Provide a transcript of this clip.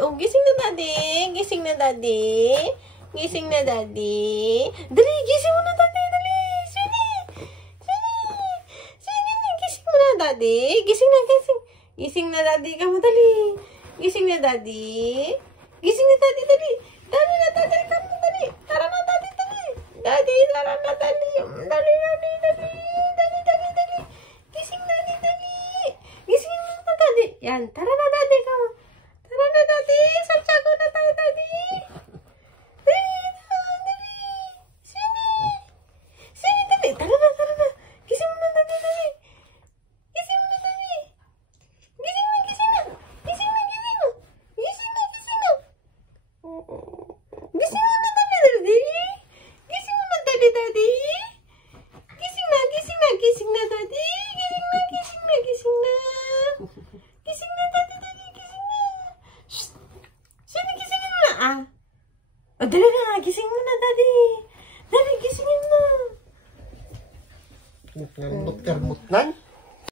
Oh, gising na daddy. Gising na daddy. Gising na daddy. Dali, gising mo na daddy. Dali. Sini. Sini. Sini na. Gising mo na daddy. Gising na, gising. Gising na daddy ka mo. Dali. Gising na daddy. Gising na daddy. Dali. Dali na daddy. Tara na daddy. Tara na daddy. Dali. Daddy, tara na daddy. Dali, dali, dali. Dali, dali, dali. Gising na daddy. Gising na daddy. Yan. Tara na daddy ka mo. Tara na daddy. Sa tiyago na tayo daddy. Dali na. Dali. Sini. Sini dali. Tara na, tara na. Gising mo na daddy. Dali. Gising mo na daddy. Gising na, gising na. Gising na, gising na. Gising na, gising na. Gising mo na daddy, daddy. Gising mo na daddy, daddy. Gising na, gising na, gising na daddy. Gising na, gising na, gising na. Gising na daddy, daddy. Gising na. Shh. Sino gisingin mo na ah? O dali na, gising mo na daddy. Daddy, gisingin mo. Kermut-kermut nan.